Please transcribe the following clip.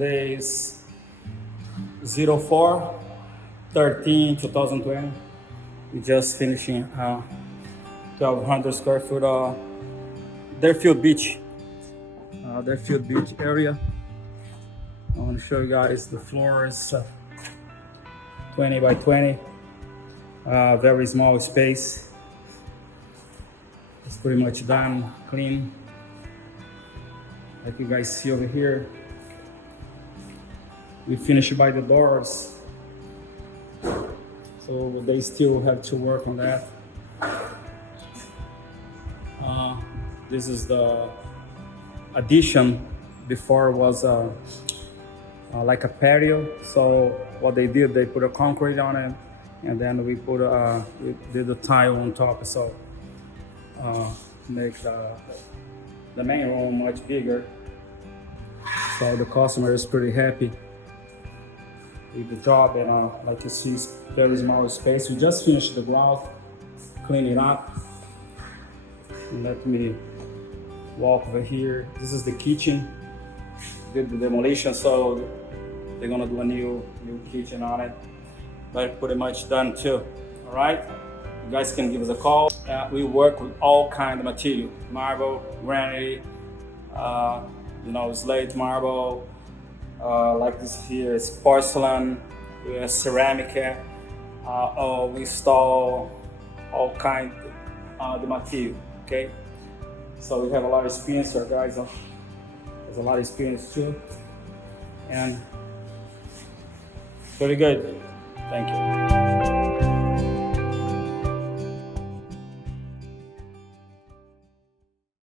Today is 04/13/2020. We just finishing 1,200 square foot Deerfield Beach area. I want to show you guys the floor is 20 by 20, very small space. It's pretty much done, clean. Like you guys see over here, we finished by the doors, so they still have to work on that. This is the addition. Before was like a patio. So what they did, they put a concrete on it, and then we did the tile on top. So make the main room much bigger. So the customer is pretty happy with the job, and like you see, it's very small space. We just finished the ground, clean it up. Let me walk over here. This is the kitchen. Did the demolition, so they're gonna do a new kitchen on it, but pretty much done too. All right, you guys can give us a call. We work with all kind of material: marble, granite, slate marble, like this here is porcelain, we have ceramic. We install all kind of the material. Okay, so we have a lot of experience. Our guys has a lot of experience too, and pretty good. Thank you.